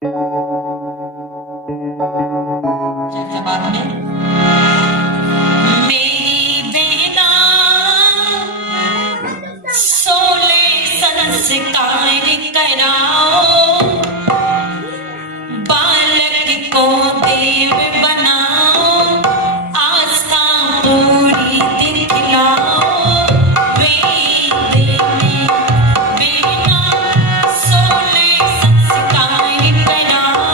जवाब में मेरी बेना 16 संस्कार कराओ, बालक को देव बनाओ, आस्था पूरी दिखलाओ। वेद में बेना 16 संस्कार कराओ,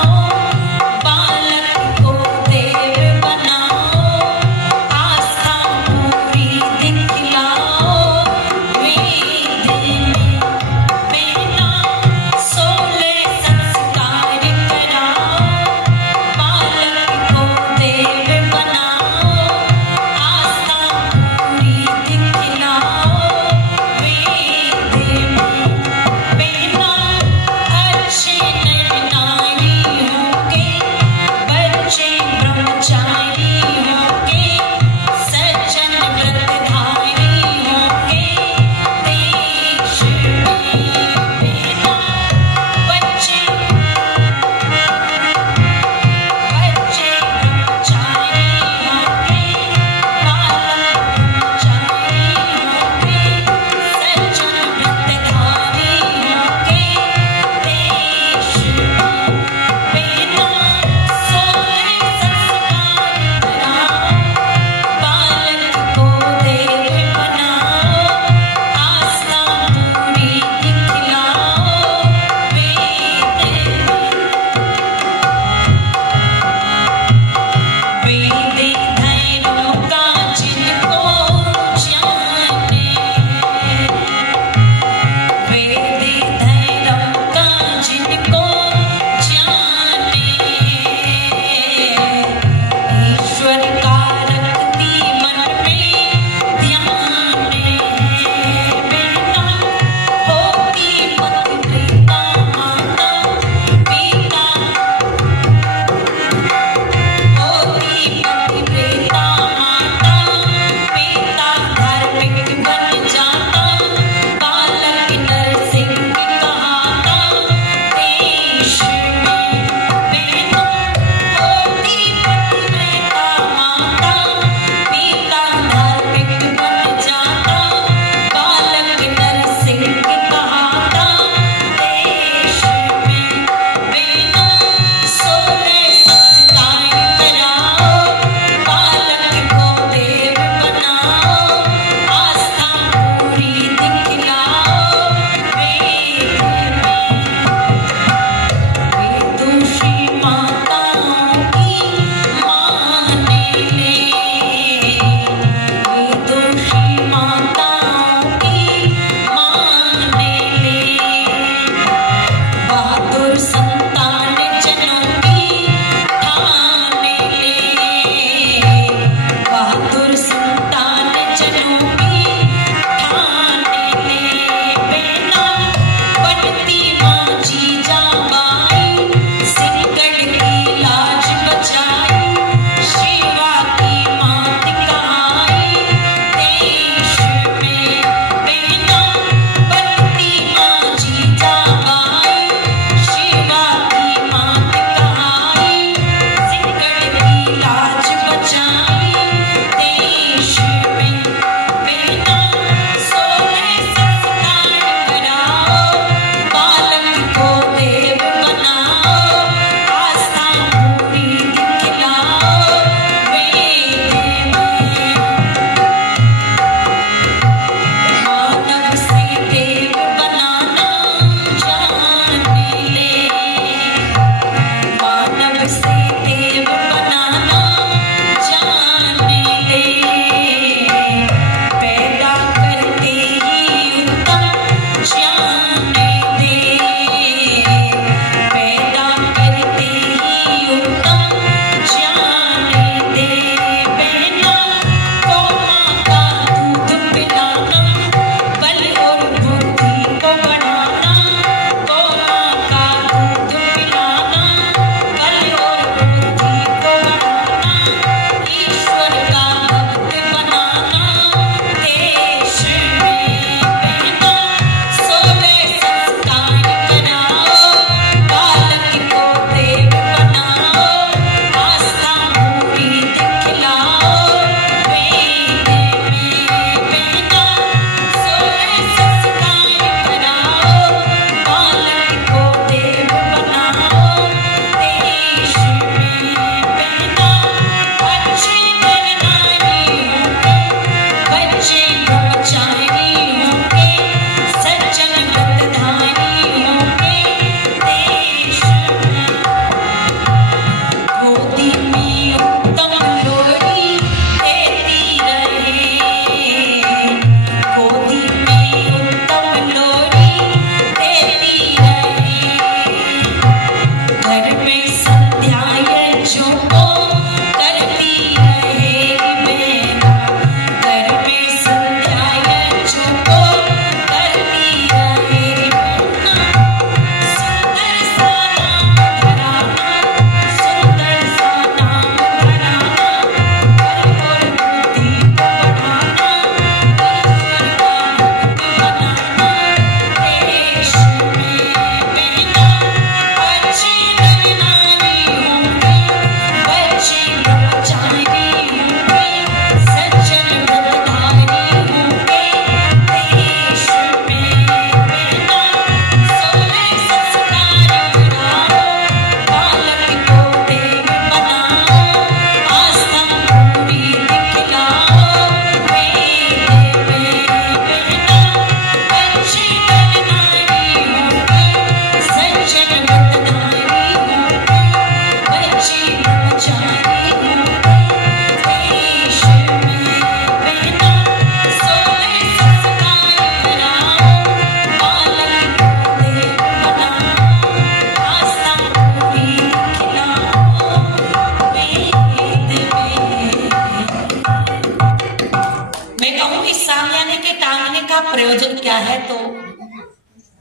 किया है तो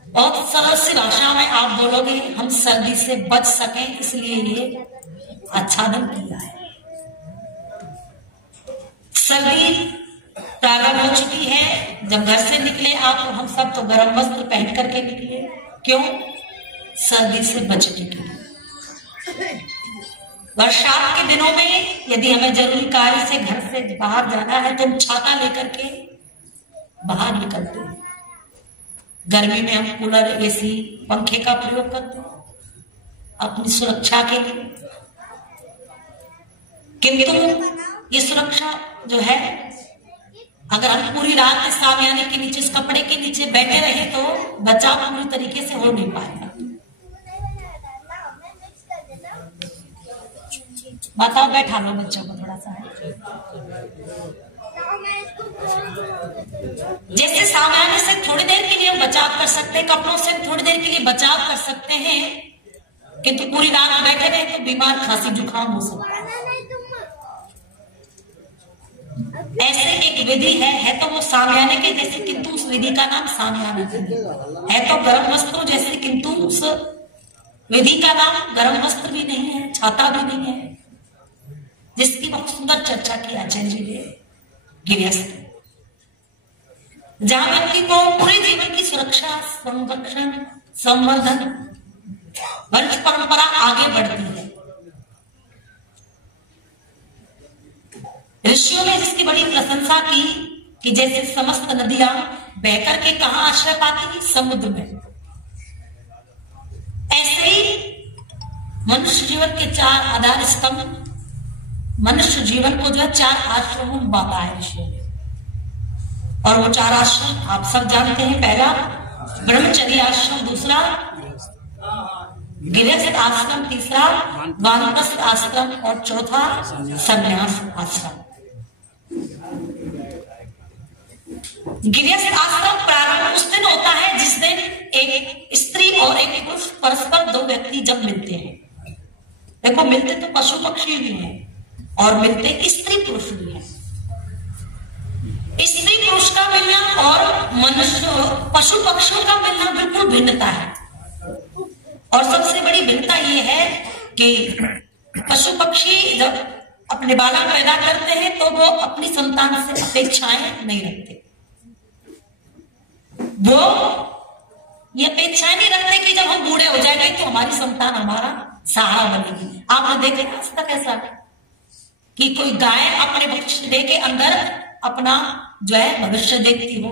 बहुत सरल सी भाषा में आप बोलोगे हम सर्दी से बच सकें इसलिए ये आच्छादन किया है। सर्दी प्रारंभ हो चुकी है, जब घर से निकले आप और हम सब तो गर्म वस्त्र पहन करके निकले, क्यों? सर्दी से बचने के लिए। बरसात के दिनों में यदि हमें जरूरी कार्य से घर से बाहर जाना है तो हम छाता लेकर के बाहर निकलते हैं। गर्मी में हम कूलर, एसी, पंखे का प्रयोग करते हैं अपनी सुरक्षा के लिए, किंतु ये सुरक्षा जो है अगर हम पूरी रात सामियाने के नीचे, इस कपड़े के नीचे बैठे रहे तो बचाव पूरी तरीके से हो नहीं पाएगा। बताओ, बैठा लो बच्चों को थोड़ा सा। जैसे सामियाने से थोड़ी देर के लिए हम बचाव कर सकते हैं, कपड़ों से थोड़ी देर के लिए बचाव कर सकते हैं, किंतु पूरी रात बैठे रहे तो बीमार, खांसी, जुकाम हो सकता है। ऐसे एक विधि है तो वो सामियाने के जैसे, किंतु उस विधि का नाम सामियाना है तो गर्म वस्त्रों जैसे, किंतु उस विधि का नाम गर्म वस्त्र भी नहीं है, छाता भी नहीं है, जिसकी बहुत सुंदर चर्चा की आचार्य जी ने गिरहस्थ, जहां व्यक्ति को पूरे जीवन की सुरक्षा, संरक्षण, संवर्धन, वंश परंपरा आगे बढ़ती है। ऋषियों ने जिसकी बड़ी प्रशंसा की कि जैसे समस्त नदियां बहकर के कहां आश्रय पाती, समुद्र में, ऐसे ही मनुष्य जीवन के 4 आधार स्तंभ, मनुष्य जीवन को जो है 4 आश्रमों में बांटा है ऋषियों ने। और वो 4 आश्रम आप सब जानते हैं। पहला ब्रह्मचर्य आश्रम, दूसरा गृहस्थ आश्रम, तीसरा वानप्रस्थ आश्रम और चौथा संन्यास आश्रम। गृहस्थ आश्रम प्रारंभ उस दिन होता है जिस दिन एक स्त्री और एक पुरुष परस्पर 2 व्यक्ति जब मिलते हैं। देखो, मिलते तो पशु पक्षी भी हैं और मिलते स्त्री पुरुष भी हैं। स्त्री पुरुष का मिलना और मनुष्य पशु पक्षियों का मिलना बिल्कुल भिन्नता है। और सबसे बड़ी भिन्नता यह है कि पशु पक्षी जब अपने बालक पैदा करते हैं तो वो अपनी संतान से अपेक्षाएं नहीं रखते। वो ये अपेक्षाएं नहीं रखते कि जब हम बूढ़े हो जाएंगे तो हमारी संतान हमारा सहारा बनेगी। आपने देखे आज तक ऐसा कि कोई गाय अपने बछड़े के अंदर अपना जो है भविष्य देखती हो,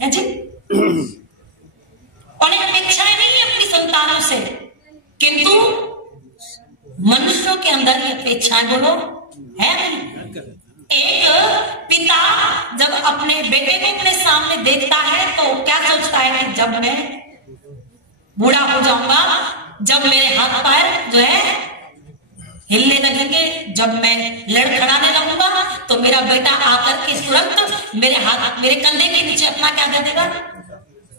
है जी? उन्हें अपेक्षाएं नहीं है अपनी संतानों से, किंतु मनुष्यों के अंदर ये अपेक्षाएं बोलो है नहीं। एक पिता जब अपने बेटे को अपने सामने देखता है तो क्या सोचता है कि जब मैं बूढ़ा हो जाऊंगा, जब मेरे हाथ पैर जो है हिलने लगेंगे, जब मैं लड़खड़ाने लगूंगा तो मेरा बेटा आकर के तुरंत मेरे हाथ, मेरे कंधे के नीचे अपना क्या कर देगा,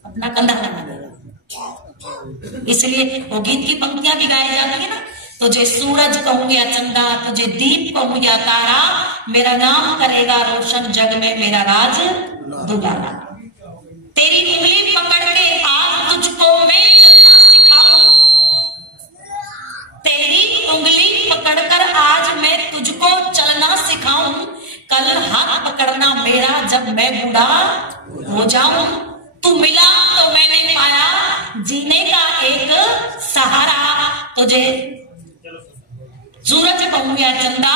अपना कंधा लगा देगा। इसलिए वो गीत की पंक्तियां भी गाई जाती है ना, तुझे सूरज कहूं या चंदा, तुझे दीप कहूं या तारा, मेरा नाम करेगा रोशन जग में मेरा राज दुलारा। तेरी उंगली पकड़ के आज तुझको मैं चलना सिखाऊं, तेरी उंगली पकड़कर आज मैं तुझको चलना सिखाऊं, कल हाथ पकड़ना मेरा जब मैं बूढ़ा हो जाऊं। तू मिला तो मैंने पाया जीने का एक सहारा, तुझे सूरज कहूं या चंदा,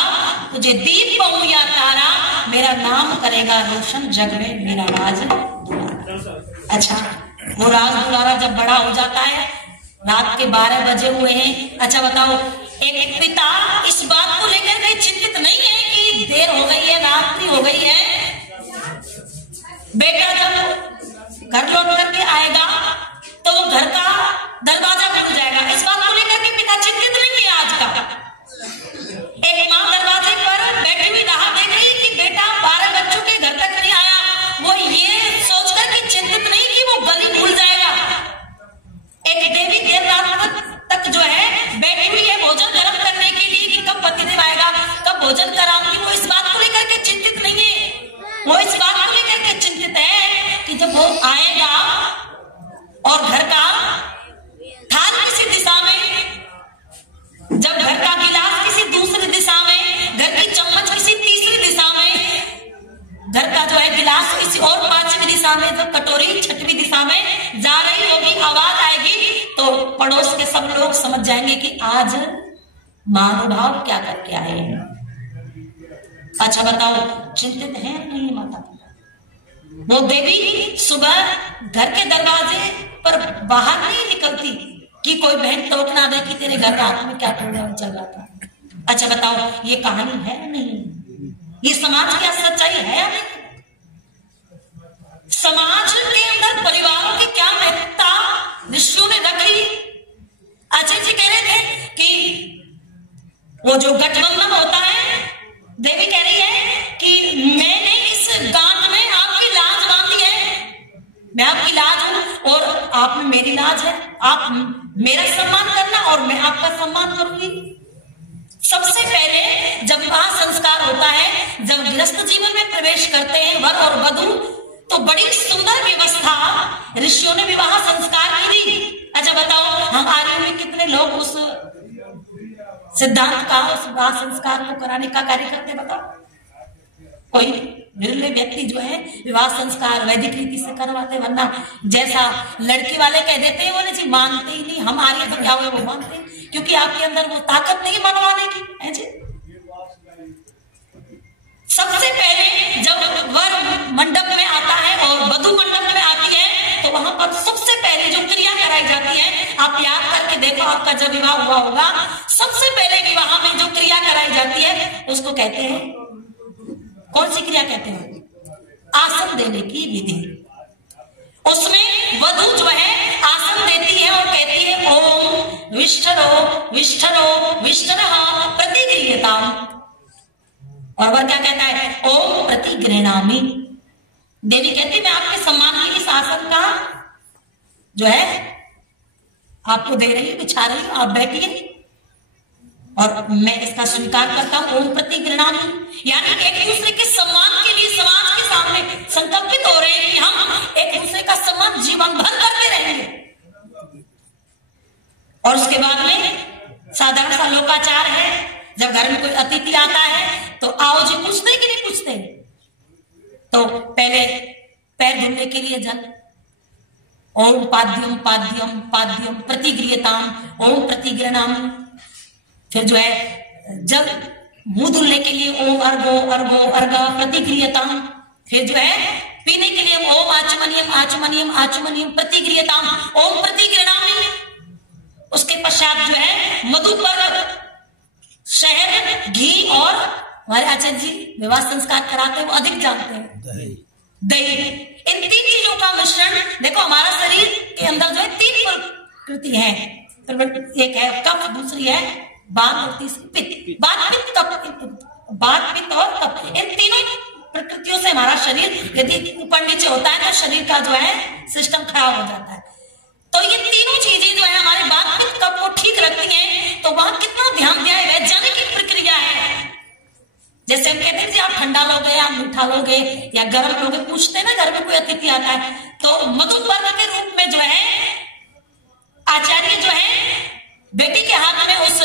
तुझे दीप कहूं या तारा, मेरा नाम करेगा रोशन जग में मेरा राज दुलारा। अच्छा, वो राज दुलारा जब बड़ा हो जाता है, रात के 12 बजे हुए हैं, अच्छा बताओ, एक पिता इस बात को लेकर के चिंतित नहीं है कि देर हो गई है, रात्रि हो गई है। बेटा जब घर लौट करके आएगा तो घर का दरवाजा खुल जाएगा, इस बात को लेकर के पिता चिंतित नहीं है आज का। एक माँ दरवाजे पर बैठी हुई राह देख रही कि बेटा 12 बच्चों के घर तक नहीं आया, वो ये सोचकर के चिंतित नहीं कि वो गली भूल जाएगा। एक देवी देर रात तक जो है बैठी हुई है भोजन गर्म करने के लिए कि कब पतिदेव आएगा, कब भोजन कराऊंगी, वो इस बात को लेकर के चिंतित नहीं है। वो इस बात को लेकर के चिंतित है कि जब वो आएगा जब घर का गिलास किसी दूसरी दिशा में, घर की चम्मच किसी तीसरी दिशा में, घर का जो है गिलास किसी और पांचवी दिशा में, जब कटोरी छठवीं दिशा में जा रही होगी, आवाज आएगी तो पड़ोस के सब लोग समझ जाएंगे कि आज महानुभाव क्या करके आए हैं। अच्छा बताओ, चिंतित है नहीं माता पिता? वो देवी सुबह घर के दरवाजे पर बाहर नहीं निकलती कि कोई बहन टोक ना दे कि तेरे घर रात में क्या प्रोग्राम चल रहा था। अच्छा बताओ, ये कहानी है नहीं? ये समाज की सच्चाई है या नहीं? समाज के अंदर परिवारों की क्या महत्ता ऋषियों ने रखी। आचार्य जी कह रहे थे कि वो जो गठबंधन होता है, देवी कह रही है कि मैंने इस गांठ में आपकी लाज बांधी है, मैं आपकी लाज हूं और आप में मेरी लाज है। आप मेरा सम्मान करना और मैं आपका सम्मान करूंगी। सबसे पहले जब विवाह संस्कार होता है, जब गृहस्थ जीवन में प्रवेश करते हैं वर और वधू, तो बड़ी सुंदर व्यवस्था ऋषियों ने विवाह संस्कार की थी। अच्छा बताओ, हम आर्यों में कितने लोग उस सिद्धांत का, उस विवाह संस्कार को कराने का कार्य करते बताओ? कोई विरले व्यक्ति जो है विवाह संस्कार वैदिक रीति से करवाते, वरना जैसा लड़की वाले कह देते हैं बोले जी मानते ही नहीं। हम आर्य तो क्या हुए वो मानते हैं, क्योंकि आपके अंदर वो ताकत नहीं मनवाने की है जी। सबसे पहले जब वर मंडप में आता है और वधू मंडप में आती है, तो वहां पर सबसे पहले जो क्रिया कराई जाती है, आप याद करके देखो, आपका जब विवाह हुआ होगा, सबसे पहले विवाह में जो क्रिया कराई जाती है उसको कहते हैं, कौन सी क्रिया कहते हैं? आसन देने की विधि। उसमें वधू जो है आसन देती है और कहती है ओम विष्ठरो विष्ठरो विष्ठरः प्रतिगृह्यताम्। और वह क्या कहता है? ओम प्रतिगृह्णामि। देवी कहती मैं आपके सम्मान के इस आसन का जो है आपको दे रही हूं, बिछा रही हूं, आप बैठिए और मैं इसका स्वीकार करता हूं। ओम प्रतिगृह्णामि, यानी एक दूसरे के सम्मान के लिए समाज के सामने संकल्पित हो रहे हैं कि हम एक दूसरे का सम्मान जीवन भर करते रहेंगे। और उसके बाद में साधारण सा लोकाचार है, जब घर में कोई अतिथि आता है तो आओ जी पूछते कि नहीं पूछते? तो पहले पैर धुलने के लिए जल, ओम पाद्यम पाद्यम पाद्यम प्रतिगृह्यताम् ओम प्रतिगृह्णामि। फिर जो है जब मुंह धुलने के लिए ओम अर्घो अर्घो अर्घ प्रतिगृह्यताम्। फिर जो है पीने के लिए ओम आचमनियम आचमनियम आचमनियम प्रतिगृह्यताम् ओम प्रतिगृह्णामि। उसके पश्चात जो है मधु पर शहद घी और हमारे आचार्य जी विवाह संस्कार कराते हैं, वो अधिक जानते हैं, दही। इन तीन चीजों का मिश्रण देखो, हमारा शरीर के अंदर जो है तीन प्रकृति है, एक है कफ, दूसरी है बात और तीसरी पित्त। बात पित्त कफ, बात पित्त और कफ, इन तीनों प्रकृतियों से हमारा शरीर यदि ऊपर नीचे होता है तो शरीर का जो है सिस्टम खराब हो जाता है। तो ये तीनों चीजें जो है हमारे बात पित्त कफ को ठीक रखती हैं। तो वहां कितना ध्यान दिया है, वैज्ञानिक प्रक्रिया है। जैसे हम कहते हैं जी आप ठंडा लोगे या मीठा लोगे या गर्म लोगे, पूछते हैं ना घर में कोई अतिथि आता है, तो मधु पर्व के रूप में जो है आचार्य जो है बेटी के हाथ में उस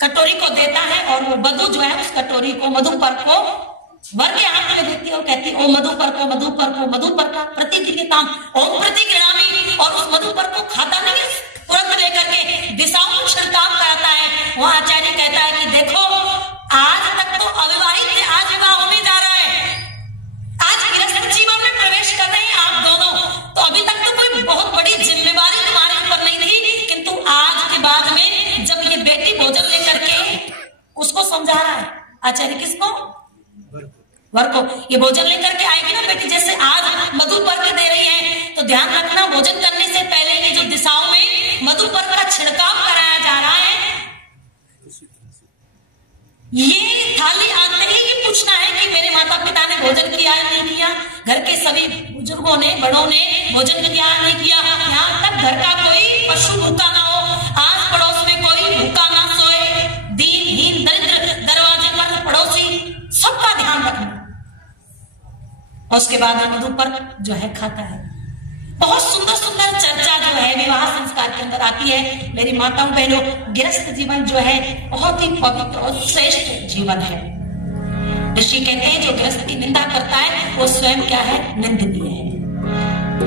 कटोरी को देता है और वो वधू जो है उस कटोरी को, मधुपर को वर के हाथ में देती है और कहती है ओ मधुपर को मधुपर को मधुपर का प्रतिगृह्यताम् ओम प्रतिगृह्णामि। और उस मधुपर को खाता नहीं, तुरंत लेकर के दिशाओं में छिड़काव कराता है। वहां आचार्य कहता है कि देखो आज तक तो अविवाहित थे, आज विवाह होने जा रहा है, आज गृहस्थ जीवन में प्रवेश कर रहे हैं आप दोनों, तो अभी तक तो कोई बहुत बड़ी जिम्मेवारी तुम्हारे ऊपर नहीं थी, किंतु आज के बाद में जब ये बेटी भोजन लेकर के उसको समझा रहा है आचार्य, किसको? वर को। ये भोजन लेकर के आएगी ना बेटी, जैसे आज मधु पर्क दे रही है, तो ध्यान रखना भोजन करने से पहले ये जो दिशाओं में मधु पर्क का छिड़काव कराया जा रहा है, ये थाली आते ही ये पूछना है कि मेरे माता पिता ने भोजन किया या नहीं किया, घर के सभी बुजुर्गों ने, बड़ों ने भोजन किया नहीं किया, यहाँ तक घर का कोई पशु भूखा ना हो, आस पड़ोस में कोई भूखा ना सोए, दीनहीन दरिद्र दरवाजे पर पड़ोसी, सबका ध्यान रखना। उसके बाद मधु पर्क जो है खाता है। बहुत सुंदर सुंदर चर्चा जो जो है विवाह संस्कार के अंदर आती है। मेरी माताओं बहनों, गृहस्थ जीवन जो है बहुत ही पवित्र और श्रेष्ठ जीवन है। ऋषि कहते हैं जो गृहस्थ की निंदा करता है वो स्वयं क्या है, निंदनीय है।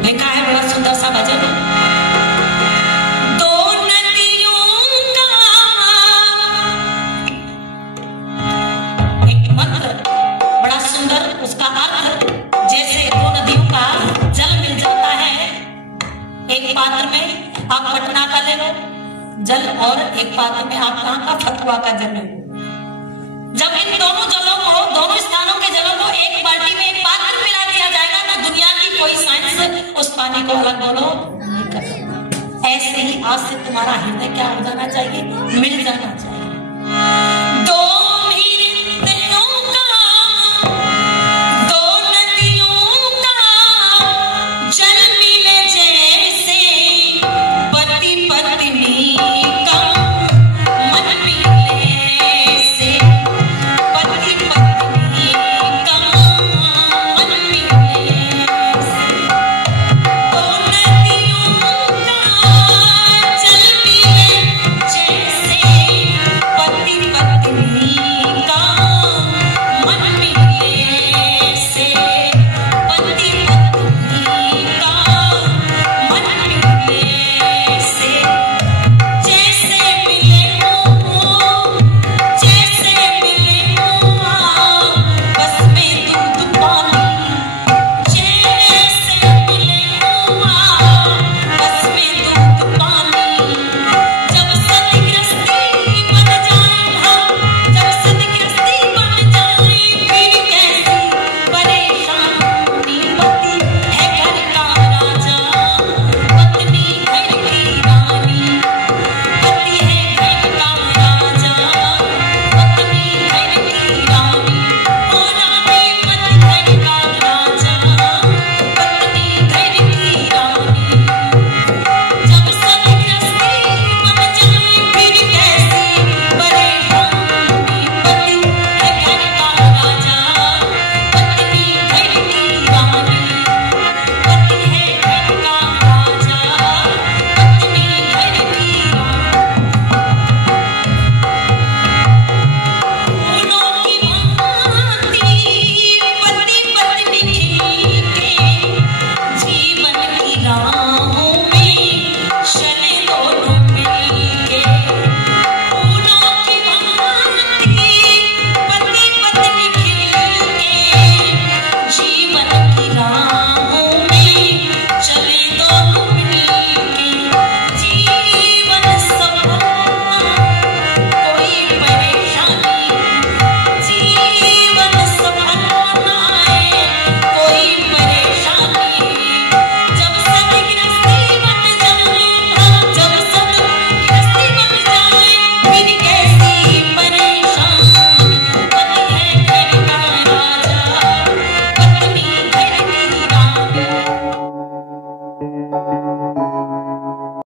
देखा है बड़ा सुंदर सा भजन, दो नदियों का एक मंत्र, बड़ा सुंदर उसका अर्थ, जैसे दो नदियों का जल मिल जाता है एक पात्र में, आप पटना का ले लो जल और एक पात्र में आप कहां का, फतुआ का जल ले लो। जब इन दोनों जलों को, दोनों स्थानों के जलों को एक बाल्टी में, एक पात्र में मिला दिया जाएगा तो दुनिया की कोई साइंस उस पानी को अलग बोलो नहीं कर सकता। ऐसे ही आज से तुम्हारा हृदय क्या हो जाना चाहिए, मिल जाना चाहिए।